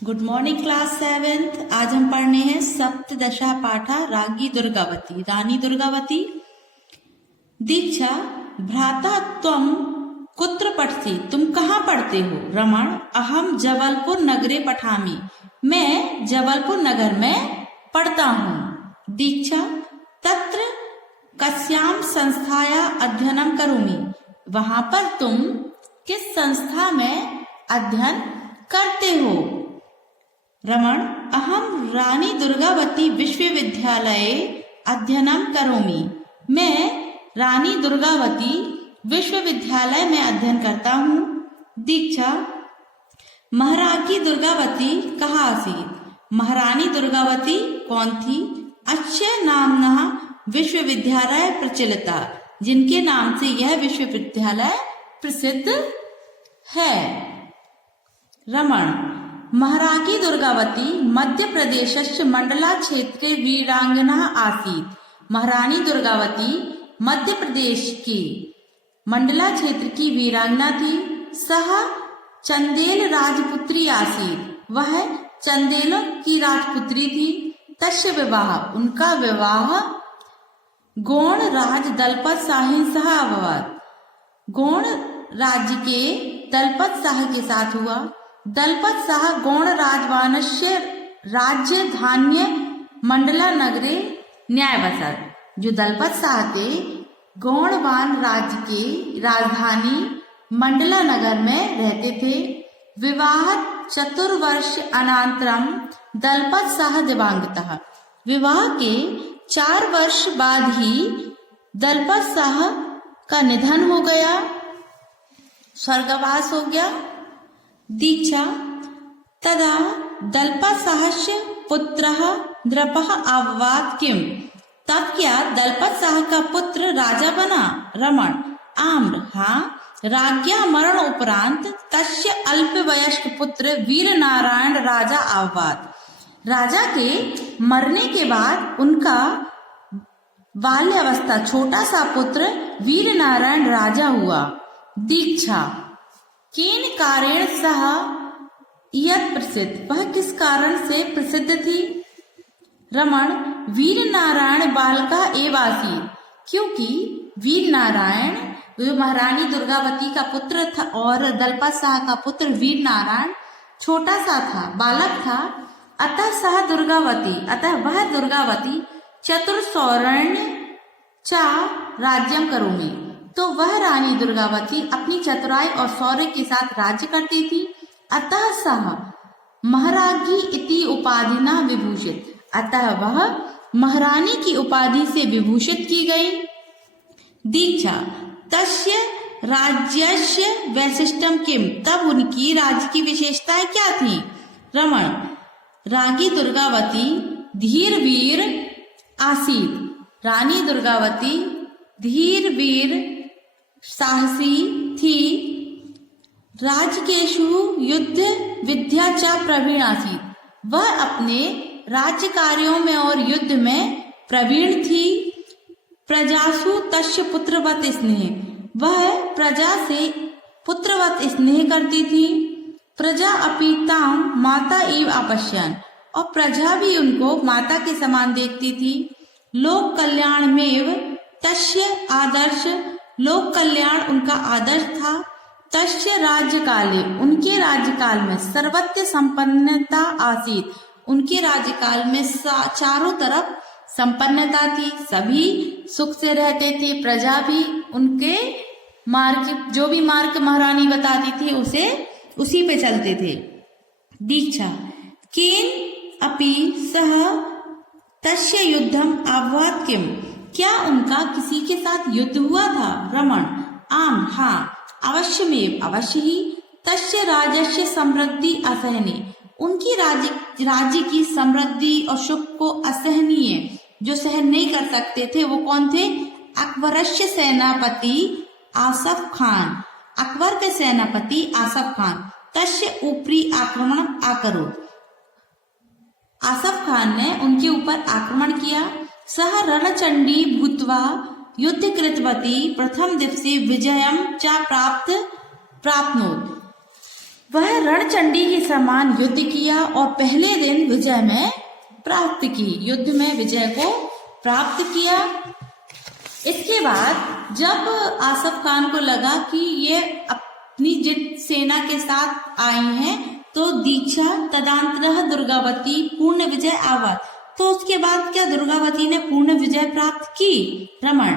Good morning class 7th। आज हम पढ़ने हैं सप्तदशा पाठा राज्ञी दुर्गावती, रानी दुर्गावती। दीक्षा भ्राता त्वं कुत्र पठसि, तुम कहाँ पढ़ते हो? रमण अहम जबलपुर नगरे पठामि, मैं जबलपुर नगर में पढ़ता हूँ। दीक्षा तत्र कस्याम संस्थाया अध्ययनम करोमि, वहां पर तुम किस संस्था में अध्ययन करते हो? रमण अहम रानी दुर्गावती विश्वविद्यालये अध्ययनम करोमि, मैं रानी दुर्गावती विश्वविद्यालय में अध्ययन करता हूँ। दीक्षा महारानी दुर्गावती कहाँ आसीत्, महारानी दुर्गावती कौन थी? अस्य नामनः विश्वविद्यालय प्रचलिता, जिनके नाम से यह विश्वविद्यालय प्रसिद्ध है। रमण महारानी दुर्गावती मध्य प्रदेशस्य मंडला क्षेत्रे वीरांगना आसीत्, महारानी दुर्गावती मध्य प्रदेश की मंडला क्षेत्र की वीरांगना थी। सह चंदेल राजपुत्री आसीत्, वह चंदेलों की राजपुत्री थी। तस्य विवाह, उनका विवाह गौड़ राज दलपत शाह सह अभवत्, गौड़ राज्य के दलपत शाह के साथ हुआ। दलपत शाह गौड़ राजवानस्य राज्य धान्य मंडला नगरे न्यायवसत्, जो दलपत शाह के गौड़वान राज्य के राजधानी मंडला नगर में रहते थे। विवाह चतुर्वर्ष अनंतरम दलपत शाह दिवंगतः, विवाह के 4 वर्ष बाद ही दलपत शाह का निधन हो गया, स्वर्गवास हो गया। दीक्षा तदा दलपत शाहस्य पुत्रः नृपः अभवत् किम, तब क्या दलपत शाह का पुत्र राजा बना? रमण आम्र हाँ, राज्ञा मरण उपरांत तस्य अल्पवयस्क पुत्र वीर नारायण राजा अभवत्, राजा के मरने के बाद उनका बाल्यावस्था छोटा सा पुत्र वीर नारायण राजा हुआ। दीक्षा केन कारेण सह इयत् प्रसिद्ध, वह किस कारण से प्रसिद्ध थी? रमण वीर नारायण बालका एव आसीत्, क्योंकि वीर नारायण जो महारानी दुर्गावती का पुत्र था और दलपत शाह का पुत्र वीर नारायण छोटा सा था, बालक था। अतः सह दुर्गावती, अतः वह दुर्गावती चतुर्सौरण्य चा राज्यम करोमि, तो वह रानी दुर्गावती अपनी चतुराई और शौर्य के साथ राज्य करती थी। अतः सह महाराज्ञी इति उपाधिना विभूषित, अतः वह महारानी की उपाधि से विभूषित की गई। दीक्षा तस्य राज्यस्य वैशिष्ट्यम किम, तब उनकी राज्य की विशेषताएं क्या थी? रमण रानी दुर्गावती धीर वीर आसीत्, रानी दुर्गावती धीर वीर साहसी थी। राजकेषु युद्ध विद्या च प्रवीण आसीत्, वह अपने राज्य कार्यों में और युद्ध में प्रवीण थी। प्रजासु तस्य पुत्रवत स्नेह, वह प्रजा से पुत्रवत स्नेह करती थी। प्रजा अपि ताम माता इव अपश्यन्, और प्रजा भी उनको माता के समान देखती थी। लोक कल्याण में तस्य आदर्श, लोक कल्याण उनका आदर्श था। तस्य राज्यकाले, उनके राज्यकाल में सर्वत्र संपन्नता आसीत्, उनके राज्यकाल में चारों तरफ संपन्नता थी, सभी सुख से रहते थे। प्रजा भी उनके मार्ग, जो भी मार्ग महारानी बताती थी उसी पे चलते थे। दीक्षा केन अपि सह तस्य युद्धम अभवत् किम, क्या उनका किसी के साथ युद्ध हुआ था? रमण आम हाँ, अवश्यमेव, अवश्य ही। तस्य राज्यस्य समृद्धि असहनीय, उनकी राज्य की समृद्धि और सुख को असहनीय, जो सहन नहीं कर सकते थे, वो कौन थे? अकबरस्य सेनापति आसफ खान, अकबर के सेनापति आसफ खान। तस्य ऊपरी आक्रमण आकरोत्, आसफ खान ने उनके ऊपर आक्रमण किया। सह रणचंडी भूत्वा युद्ध कृतवती प्रथम दिवसे विजयम च प्राप्नोत्, वह रणचंडी के समान युद्ध किया और पहले दिन विजय में प्राप्त की, युद्ध में विजय को प्राप्त किया। इसके बाद जब आसफ खान को लगा कि ये अपनी जित सेना के साथ आई हैं, तो दीक्षा तदांतरः दुर्गावती पूर्ण विजय आवात, तो उसके बाद क्या दुर्गावती ने पूर्ण विजय प्राप्त की? रमण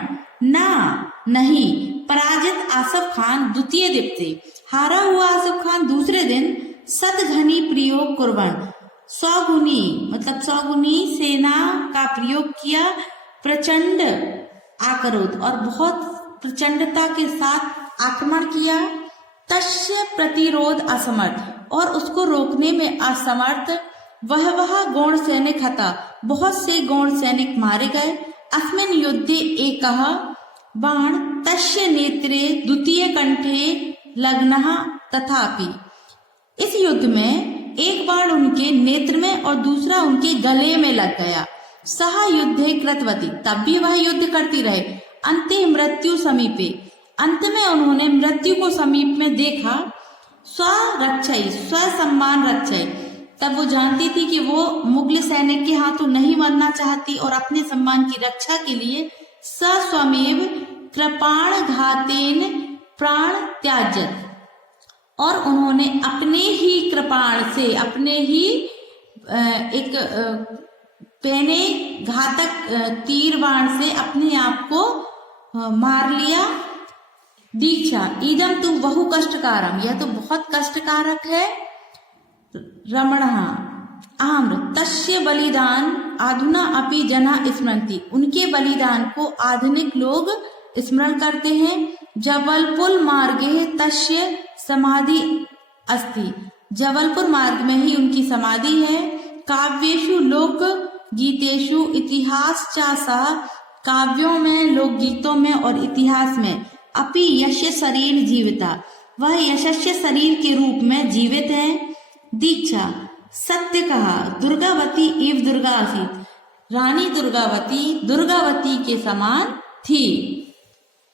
नहीं, पराजित आसफ खान द्वितीय दीप्ते, हारा हुआ आसफ खान दूसरे दिन सतघनी प्रयोग कुर्बन, सौगुनी सेना का प्रयोग किया, प्रचंड आक्रोध और बहुत प्रचंडता के साथ आक्रमण किया। तस्य प्रतिरोध असमर्थ, और उसको रोकने में असमर्थ, वह गौण सैनिक हता, बहुत से गौण सैनिक मारे गए। अस्मिन् युद्धे एकः बाण तस्य नेत्रे द्वितीय कंठे लग्नः तथापि, इस युद्ध में एक बाण उनके नेत्र में और दूसरा उनके गले में लग गया। सह युद्धे कृतवती, तब भी वह युद्ध करती रहे। अंते मृत्यु समीपे, अंत में उन्होंने मृत्यु को समीप में देखा। स्व सम्मान रक्षय, तब वो जानती थी कि वो मुगल सैनिक के हाथों नहीं मरना चाहती और अपने सम्मान की रक्षा के लिए स्वमेव कृपाण घातेन प्राण त्याजत, और उन्होंने अपने ही कृपाण से, अपने ही एक पहने घातक तीर बाण से अपने आप को मार लिया। दीक्षा इदम तु बहु कष्टकारम, यह तो बहुत कष्टकारक है। रमण आम्र तस्य बलिदान अधुना अपि जना स्मरन्ति, उनके बलिदान को आधुनिक लोग स्मरण करते हैं। जबलपुर मार्गे तस्य समाधि अस्ति, जबलपुर मार्ग में ही उनकी समाधि है। काव्येषु लोक गीतेषु इतिहास चासा, काव्यों में, लोकगीतों में और इतिहास में। अपि यश शरीर जीविता, वह यशस्वी शरीर के रूप में जीवित है। दीक्षा सत्य कहा, दुर्गावती इव दुर्गा आसीत, रानी दुर्गावती के समान थी।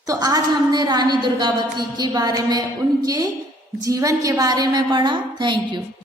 तो आज हमने रानी दुर्गावती के बारे में, उनके जीवन के बारे में पढ़ा। Thank you.